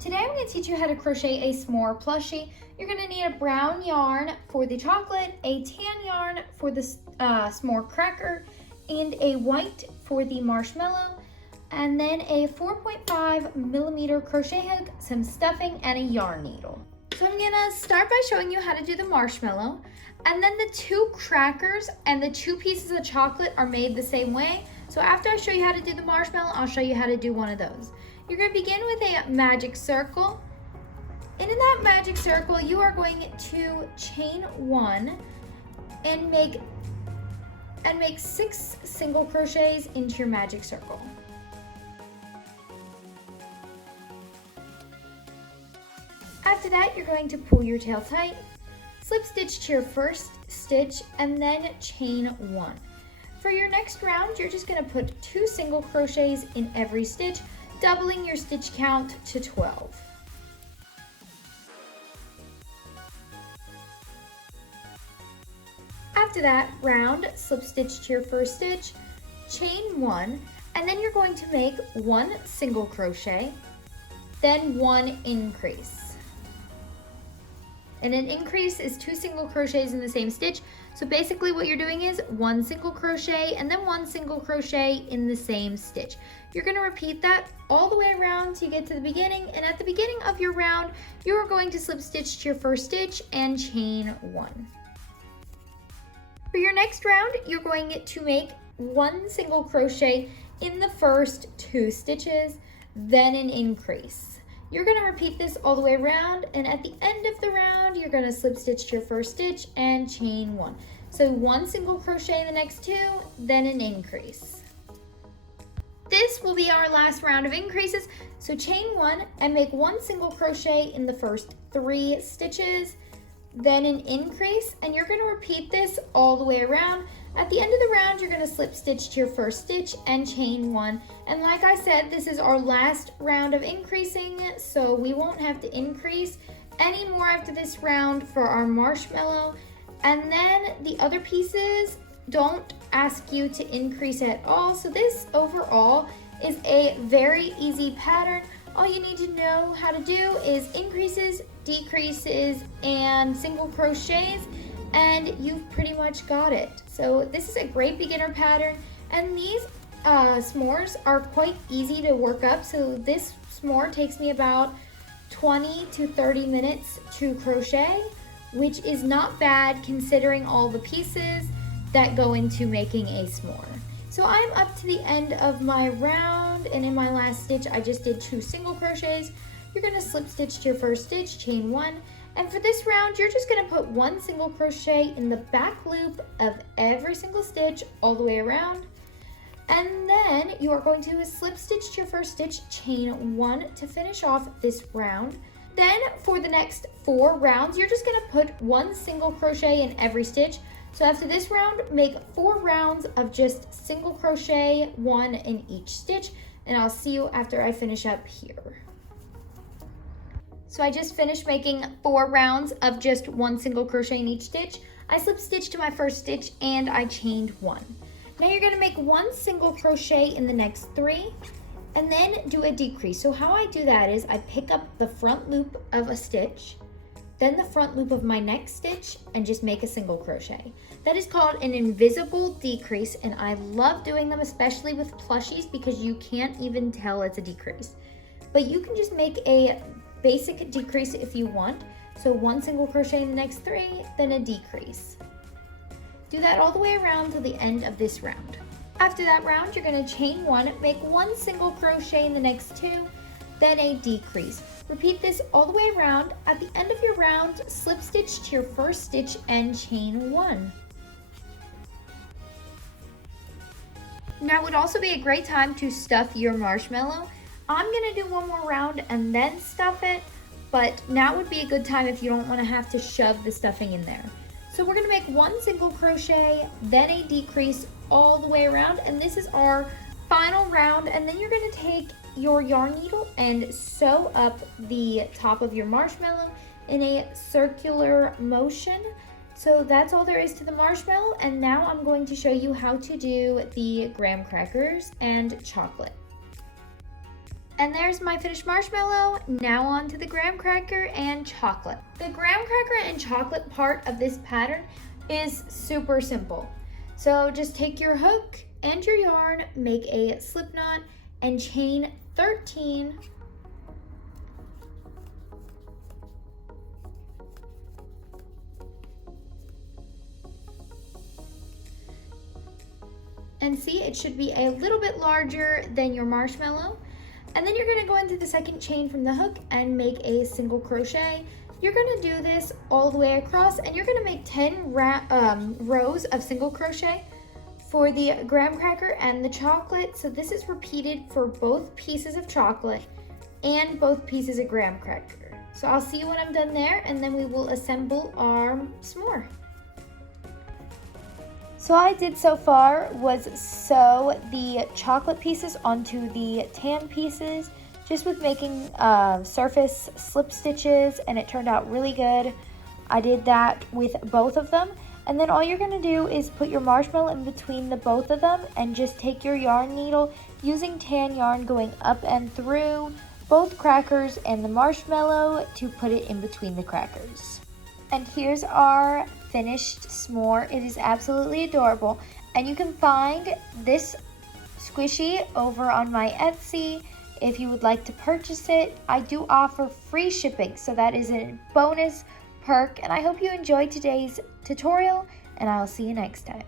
Today I'm going to teach you how to crochet a s'more plushie. You're going to need a brown yarn for the chocolate, a tan yarn for the s'more cracker, and a white for the marshmallow, and then a 4.5 millimeter crochet hook, some stuffing, and a yarn needle. So I'm going to start by showing you how to do the marshmallow, and then the two crackers and the two pieces of chocolate are made the same way. So after I show you how to do the marshmallow, I'll show you how to do one of those. You're going to begin with a magic circle. And in that magic circle, you are going to chain one and make 6 single crochets into your magic circle. After that, you're going to pull your tail tight, slip stitch to your first stitch, and then chain one. For your next round, you're just going to put 2 single crochets in every stitch, doubling your stitch count to 12. After that round, slip stitch to your first stitch, chain one, and then you're going to make 1 single crochet, then 1 increase. And an increase is 2 single crochets in the same stitch. So basically what you're doing is 1 single crochet and then 1 single crochet in the same stitch. You're going to repeat that all the way around till you get to the beginning, and at the beginning of your round, you are going to slip stitch to your first stitch and chain 1. For your next round, you're going to make 1 single crochet in the first 2 stitches, then an increase. You're going to repeat this all the way around, and at the end of the round, you're going to slip stitch to your first stitch and chain 1. So 1 single crochet in the next 2, then an increase. This will be our last round of increases, so chain 1 and make 1 single crochet in the first 3 stitches, then an increase, and you're going to repeat this all the way around. At the end of the round, you're going to slip stitch to your first stitch and chain 1. And like I said, this is our last round of increasing, so we won't have to increase any more after this round for our marshmallow. And then the other pieces don't ask you to increase at all. So this overall is a very easy pattern. All you need to know how to do is increases, decreases, and single crochets, and you've pretty much got it. So this is a great beginner pattern, and these s'mores are quite easy to work up. So this s'more takes me about 20 to 30 minutes to crochet, which is not bad considering all the pieces that go into making a s'more. So I'm up to the end of my round, and in my last stitch I just did 2 single crochets. You're going to slip stitch to your first stitch, chain 1, and for this round you're just going to put 1 single crochet in the back loop of every single stitch all the way around, and then you are going to slip stitch to your first stitch, chain 1 to finish off this round. Then for the next 4 rounds you're just going to put 1 single crochet in every stitch. So after this round, make 4 rounds of just single crochet, 1 in each stitch, and I'll see you after I finish up here. So I just finished making 4 rounds of just 1 single crochet in each stitch. I slip stitched to my first stitch and I chained 1. Now you're going to make 1 single crochet in the next 3 and then do a decrease. So how I do that is I pick up the front loop of a stitch, then the front loop of my next stitch, and just make a single crochet. That is called an invisible decrease, and I love doing them, especially with plushies, because you can't even tell it's a decrease. But you can just make a basic decrease if you want. So 1 single crochet in the next 3, then a decrease. Do that all the way around till the end of this round. After that round, you're going to chain 1, make 1 single crochet in the next 2, then a decrease. Repeat this all the way around. At the end of your round, slip stitch to your first stitch and chain 1. Now would also be a great time to stuff your marshmallow. I'm going to do one more round and then stuff it, but now would be a good time if you don't want to have to shove the stuffing in there. So we're going to make 1 single crochet, then a decrease all the way around, and this is our final round. And then you're going to take your yarn needle and sew up the top of your marshmallow in a circular motion. So that's all there is to the marshmallow, and now I'm going to show you how to do the graham crackers and chocolate. And there's my finished marshmallow. Now on to the graham cracker and chocolate. The graham cracker and chocolate part of this pattern is super simple. So just take your hook and your yarn, make a slip knot, and chain 13. And see, it should be a little bit larger than your marshmallow. And then you're gonna go into the second chain from the hook and make a single crochet. You're gonna do this all the way across, and you're gonna make 10 rows of single crochet for the graham cracker and the chocolate. So this is repeated for both pieces of chocolate and both pieces of graham cracker. So I'll see you when I'm done there, and then we will assemble our s'more. So all I did so far was sew the chocolate pieces onto the tan pieces, just with making surface slip stitches, and it turned out really good. I did that with both of them. And then all you're gonna do is put your marshmallow in between the both of them, and just take your yarn needle using tan yarn going up and through both crackers and the marshmallow to put it in between the crackers. And here's our finished s'more. It is absolutely adorable. And you can find this squishy over on my Etsy if you would like to purchase it. I do offer free shipping, so that is a bonus perk. And I hope you enjoyed today's tutorial, and I'll see you next time.